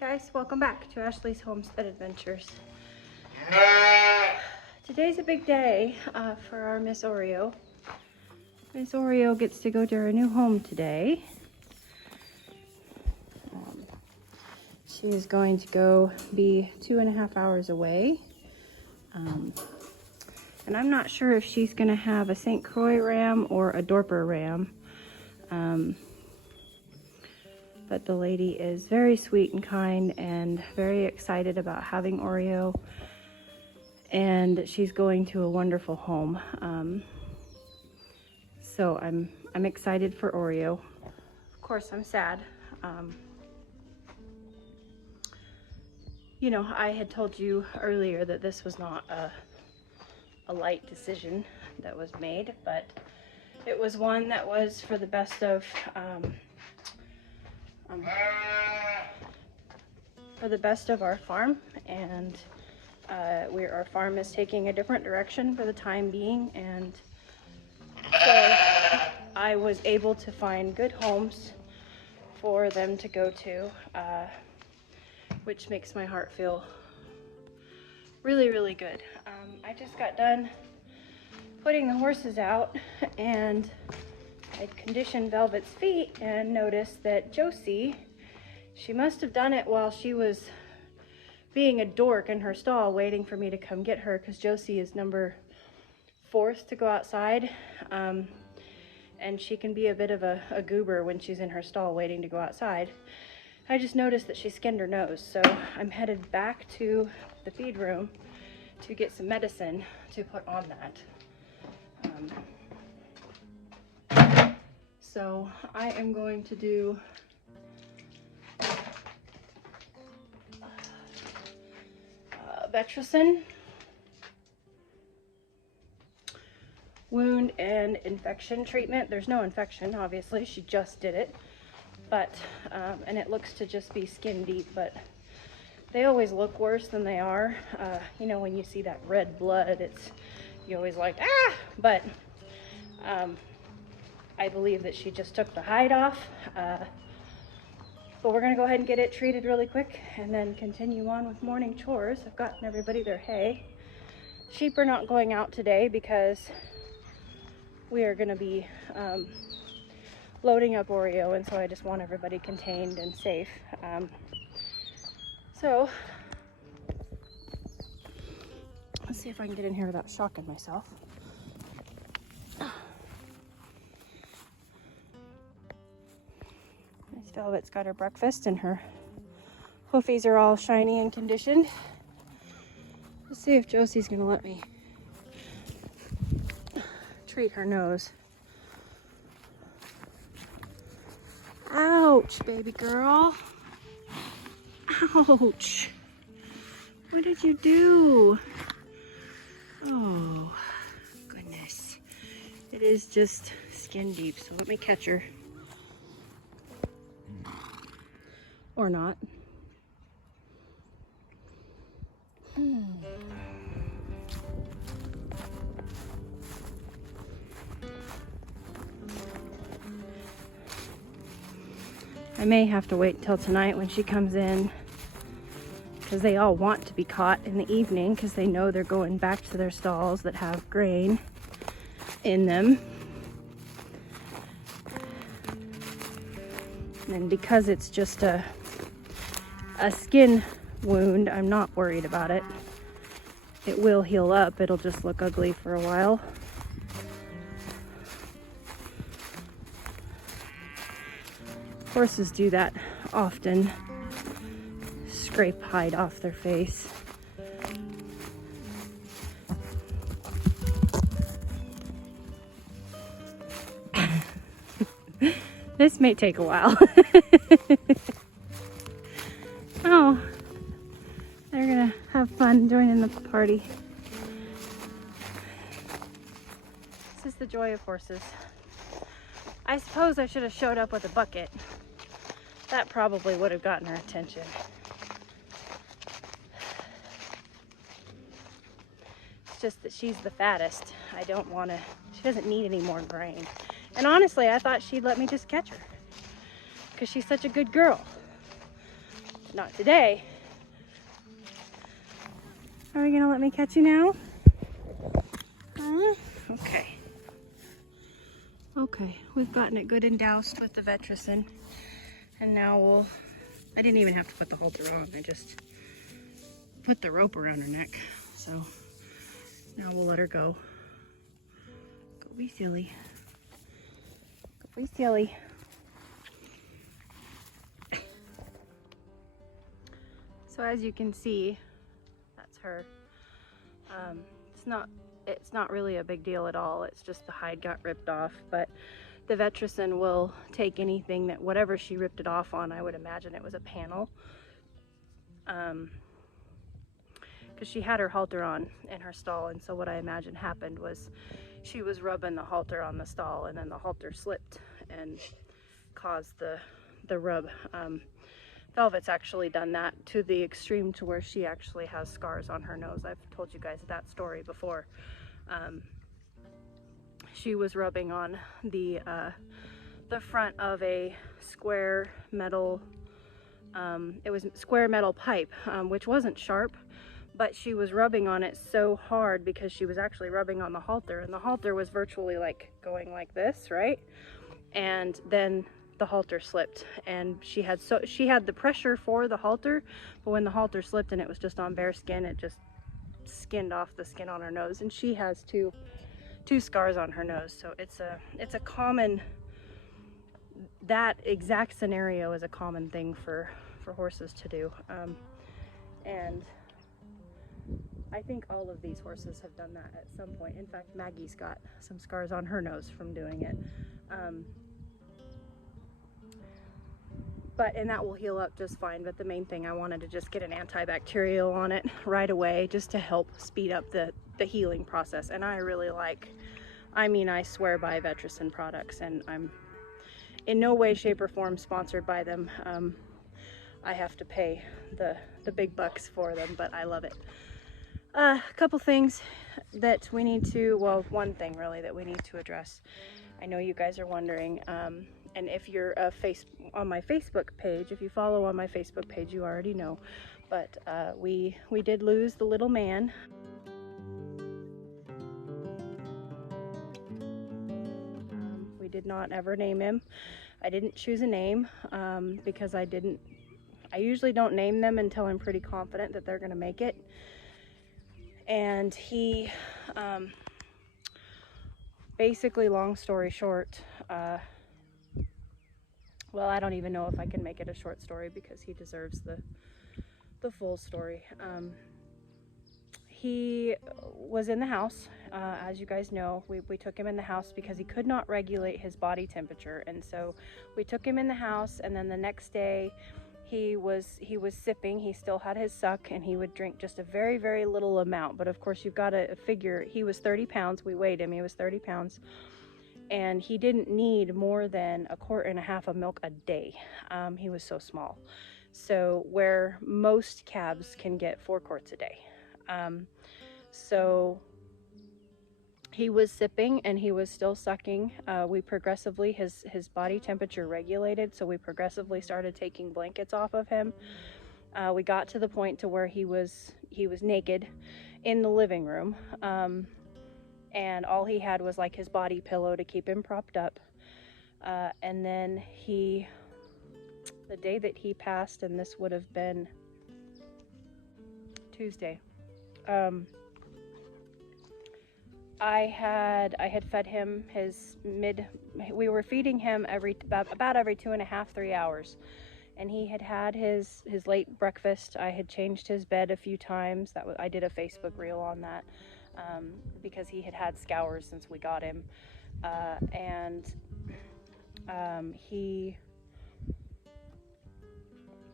guys, welcome back to Ashley's Homestead Adventures. Today's a big day for our Miss Oreo. Miss Oreo gets to go to her new home today. She is going to go be 2.5 hours away. And I'm not sure if she's going to have a St. Croix ram or a Dorper ram. But the lady is very sweet and kind and very excited about having Oreo. And she's going to a wonderful home. So I'm excited for Oreo. Of course, I'm sad. You know, I had told you earlier that this was not a light decision that was made, but it was one that was for the best of our farm, and our farm is taking a different direction for the time being, and so I was able to find good homes for them to go to, which makes my heart feel really, really good. I just got done putting the horses out, and I conditioned Velvet's feet and noticed that Josie, she must have done it while she was being a dork in her stall waiting for me to come get her, because Josie is number 4th to go outside, and she can be a bit of a goober when she's in her stall waiting to go outside. I just noticed that she skinned her nose, so I'm headed back to the feed room to get some medicine to put on that. So I am going to do Vetricin, wound and infection treatment. There's no infection, obviously, she just did it, but and it looks to just be skin deep, but they always look worse than they are. You know, when you see that red blood, you always like, ah, but I believe that she just took the hide off. But we're gonna go ahead and get it treated really quick and then continue on with morning chores. I've gotten everybody their hay. Sheep are not going out today because we are gonna be loading up Oreo, and so I just want everybody contained and safe. So let's see if I can get in here without shocking myself. Miss Velvet's got her breakfast and her hoofies are all shiny and conditioned. Let's see if Josie's gonna let me treat her nose. Ouch, baby girl. Ouch. What did you do? Oh, goodness. It is just skin deep, so let me catch her. Or not. I may have to wait till tonight when she comes in, because they all want to be caught in the evening because they know they're going back to their stalls that have grain in them. And because it's just a skin wound, I'm not worried about it. It will heal up. It'll just look ugly for a while. Horses do that often. Scrape hide off their face. This may take a while. Oh, they're gonna have fun joining the party. This is the joy of horses. I suppose I should have showed up with a bucket. That probably would have gotten her attention. It's just that she's the fattest. I don't want to, she doesn't need any more grain. And honestly, I thought she'd let me just catch her because she's such a good girl. Not today. Are we gonna let me catch you now? Okay. Okay, we've gotten it good and doused with the Vetricin. And now I didn't even have to put the halter on. I just put the rope around her neck. So now we'll let her go. Go be silly. Go be silly. So as you can see, that's her. It's not really a big deal at all. It's just the hide got ripped off, but the Vetricin will take anything that, whatever she ripped it off on, I would imagine it was a panel. Because she had her halter on in her stall, and so what I imagine happened was she was rubbing the halter on the stall, and then the halter slipped and caused the rub. Velvet's actually done that to the extreme to where she actually has scars on her nose. I've told you guys that story before. She was rubbing on the front of a square metal, it was square metal pipe, which wasn't sharp, but she was rubbing on it so hard because she was actually rubbing on the halter, and the halter was virtually like going like this, right? And then the halter slipped, and she had the pressure for the halter, but when the halter slipped and it was just on bare skin, it just skinned off the skin on her nose, and she has two scars on her nose. So it's a common, that exact scenario is a common thing for horses to do, and I think all of these horses have done that at some point. In fact, Maggie's got some scars on her nose from doing it. And that will heal up just fine. But the main thing, I wanted to just get an antibacterial on it right away, just to help speed up the healing process. And I really I swear by Vetricin products, and I'm in no way, shape, or form sponsored by them. I have to pay the big bucks for them, but I love it. A couple things that we need to, well, one thing really that we need to address. I know you guys are wondering, and if you're on my Facebook page, if you follow on my Facebook page, you already know, but we did lose the little man. We did not ever name him. I didn't choose a name because I usually don't name them until I'm pretty confident that they're gonna make it. And he, basically, long story short, well, I don't even know if I can make it a short story because he deserves the full story. He was in the house, as you guys know. We took him in the house because he could not regulate his body temperature, and so we took him in the house, and then the next day he was sipping. He still had his suck, and he would drink just a very, very little amount. But of course, you've got to figure, he was 30 pounds. We weighed him. He was 30 pounds. And he didn't need more than 1.5 quarts of milk a day. He was so small. So where most calves can get 4 quarts a day. So he was sipping and he was still sucking. We progressively, his body temperature regulated, so we progressively started taking blankets off of him. We got to the point to where he was naked in the living room, and all he had was like his body pillow to keep him propped up. And then the day that he passed, and this would have been Tuesday, I had fed him we were feeding him about every 2.5, 3 hours. And he had his late breakfast. I had changed his bed a few times. I did a Facebook reel on that, because he had scours since we got him. He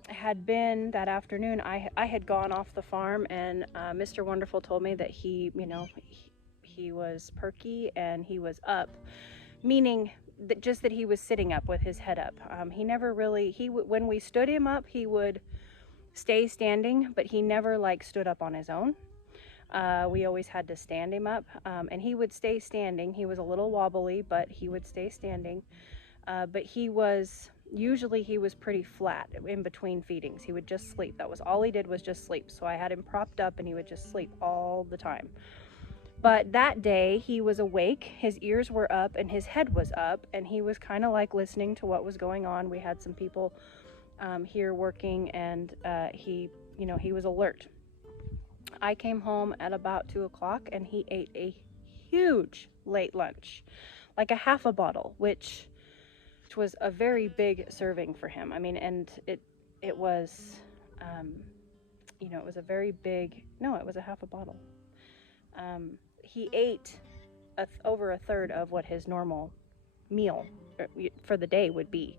had been, that afternoon, I had gone off the farm, and Mr. Wonderful told me that he was perky and he was up, meaning that he was sitting up with his head up. He never really, when we stood him up, he would stay standing, but he never stood up on his own. We always had to stand him up, and he would stay standing. He was a little wobbly, but he would stay standing. But he was Usually he was pretty flat in between feedings. He would just sleep. That was all he did, was just sleep. So I had him propped up and he would just sleep all the time. But that day he was awake, his ears were up and his head was up, and he was kind of like listening to what was going on. We had some people here working, and he was alert. I came home at about 2 o'clock and he ate a huge late lunch, like a half a bottle, which was a very big serving for him. I mean, and it was, it was a very big, no, it was a half a bottle. He ate over a third of what his normal meal for the day would be.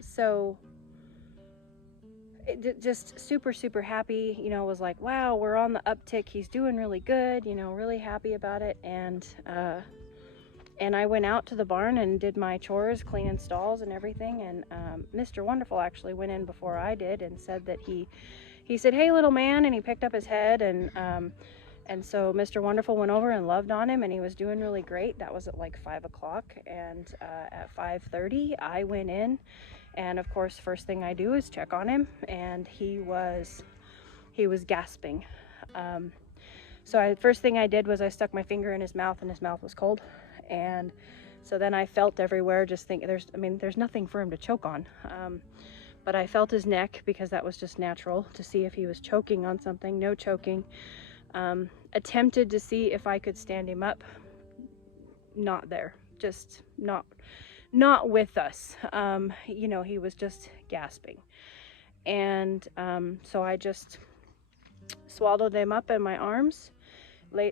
So just super, super happy, was like, wow, we're on the uptick. He's doing really good, really happy about it. And I went out to the barn and did my chores, cleaning stalls and everything. And Mr. Wonderful actually went in before I did and said that he said, "Hey, little man," and he picked up his head, and so Mr. Wonderful went over and loved on him, and he was doing really great. That was at like 5 o'clock, and at 5:30 I went in, and of course first thing I do is check on him, and he was gasping. So first thing I did was I stuck my finger in his mouth, and his mouth was cold. And so then I felt everywhere, just think there's nothing for him to choke on. But I felt his neck because that was just natural to see if he was choking on something. No choking. Attempted to see if I could stand him up. Not there. Just not with us. He was just gasping. And so I just swaddled him up in my arms,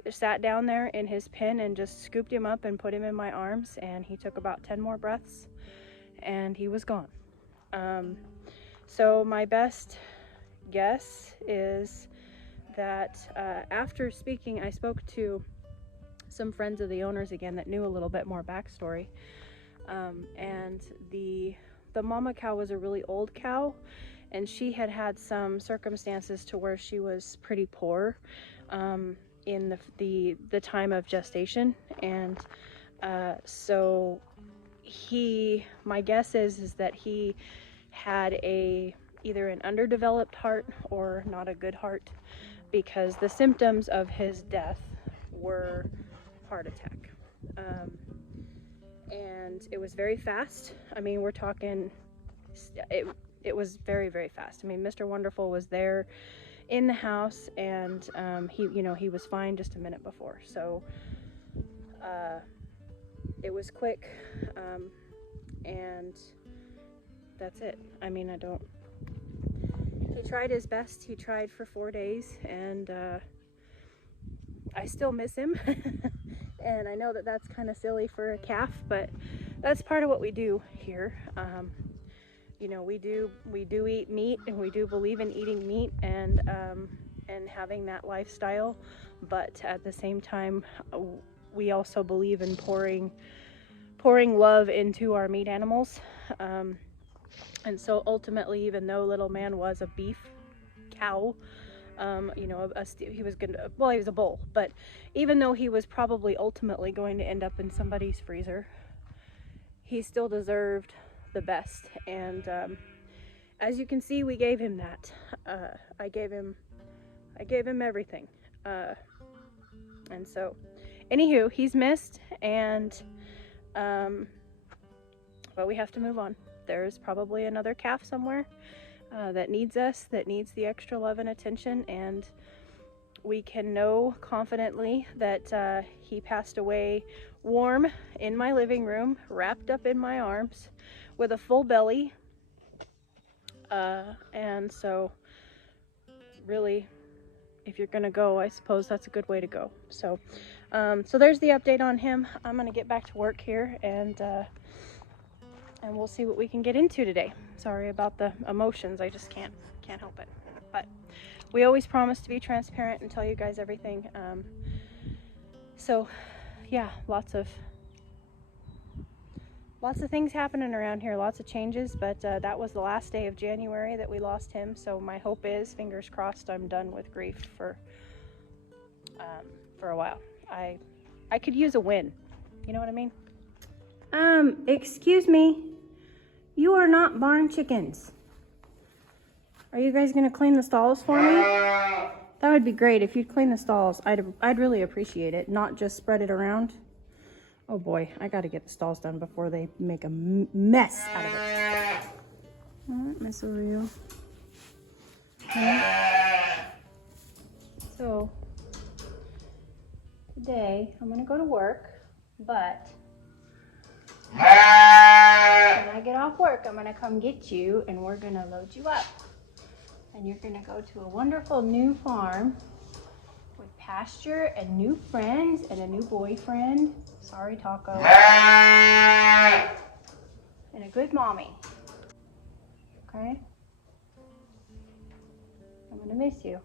sat down there in his pen and just scooped him up and put him in my arms, and he took about 10 more breaths and he was gone. So my best guess is that after speaking, I spoke to some friends of the owners again that knew a little bit more backstory, and the mama cow was a really old cow, and she had some circumstances to where she was pretty poor in the time of gestation. And so my guess is that he had either an underdeveloped heart or not a good heart, because the symptoms of his death were heart attack. And it was very fast. I mean, we're talking, it was very, very fast. I mean, Mr. Wonderful was there in the house, and he was fine just a minute before. So it was quick, and that's it. I mean, he tried his best. He tried for 4 days, and I still miss him. And I know that that's kind of silly for a calf, but that's part of what we do here. We do eat meat, and we do believe in eating meat and having that lifestyle, but at the same time, we also believe in pouring love into our meat animals. And so ultimately, even though little man was a beef cow, he was a bull, but even though he was probably ultimately going to end up in somebody's freezer, he still deserved the best. And as you can see, we gave him that. I gave him everything. And so, anywho, he's missed, and but we have to move on. There's probably another calf somewhere that needs us, that needs the extra love and attention, and we can know confidently that he passed away warm in my living room, wrapped up in my arms, with a full belly. And so really, if you're gonna go, I suppose that's a good way to go. So so there's the update on him. I'm gonna get back to work here, and we'll see what we can get into today. Sorry about the emotions. I just can't help it. But we always promise to be transparent and tell you guys everything. So yeah, lots of things happening around here, lots of changes, but that was the last day of January that we lost him. So my hope is, fingers crossed, I'm done with grief for a while. I could use a win. You know what I mean? Excuse me. You are not barn chickens. Are you guys gonna clean the stalls for me? That would be great if you'd clean the stalls. I'd really appreciate it, not just spread it around. Oh boy, I gotta get the stalls done before they make a mess out of it. All right, Miss Oreo. Okay. So, today I'm gonna go to work, but when I get off work, I'm gonna come get you and we're gonna load you up. And you're gonna go to a wonderful new farm with pasture and new friends and a new boyfriend. Sorry, Taco. And a good mommy. Okay? I'm gonna miss you.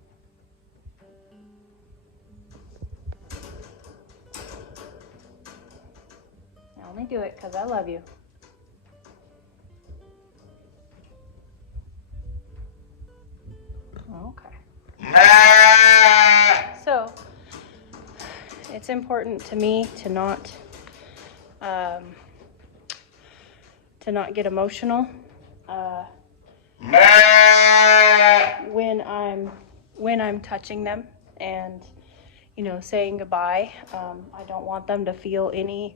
I only do it because I love you. Okay. So, it's important to me to not get emotional when I'm touching them and, you know, saying goodbye. I don't want them to feel any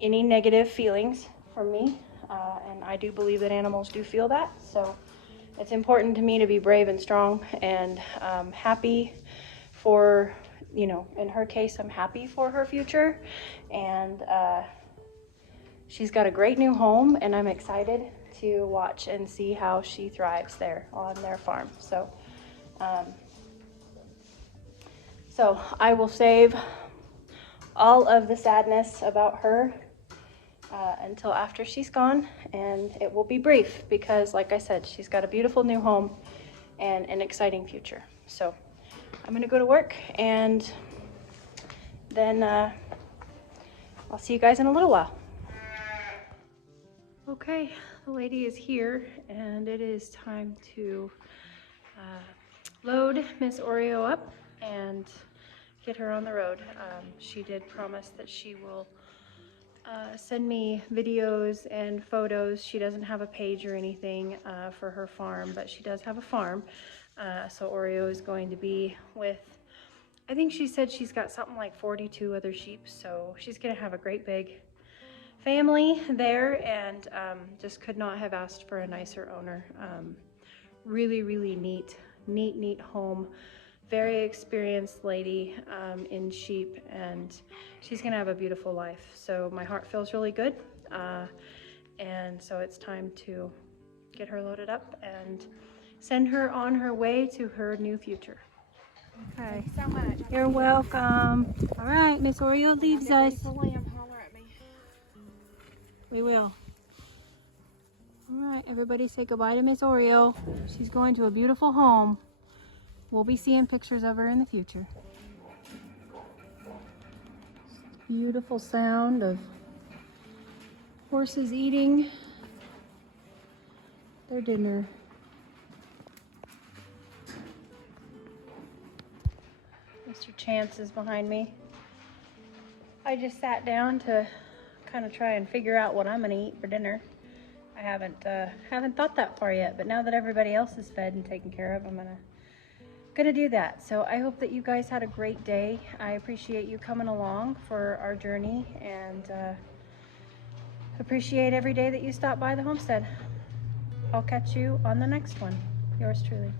negative feelings from me, and I do believe that animals do feel that. So it's important to me to be brave and strong and happy for, you know, in her case, I'm happy for her future, and she's got a great new home, and I'm excited to watch and see how she thrives there on their farm. So I will save all of the sadness about her until after she's gone, and it will be brief because, like I said, she's got a beautiful new home and an exciting future. So I'm gonna go to work, and then I'll see you guys in a little while. Okay, the lady is here, and it is time to load Miss Oreo up and get her on the road. She did promise that she will send me videos and photos. She doesn't have a page or anything for her farm, but she does have a farm. So Oreo is going to be with, I think she said she's got something like 42 other sheep. So she's gonna have a great big family there, and just could not have asked for a nicer owner. Really, really neat home. Very experienced lady in sheep, and she's gonna have a beautiful life. So my heart feels really good, and so it's time to get her loaded up and send her on her way to her new future. Okay. Thanks so much. You're welcome. All right, Miss Oreo leaves us. Holler at me. We will. All right, everybody say goodbye to Miss Oreo. She's going to a beautiful home. We'll be seeing pictures of her in the future. Beautiful sound of horses eating their dinner. Mr. Chance is behind me. I just sat down to kind of try and figure out what I'm gonna eat for dinner. I haven't thought that far yet, but now that everybody else is fed and taken care of, I'm gonna do that. So I hope that you guys had a great day. I appreciate you coming along for our journey, and appreciate every day that you stop by the homestead. I'll catch you on the next one. Yours truly.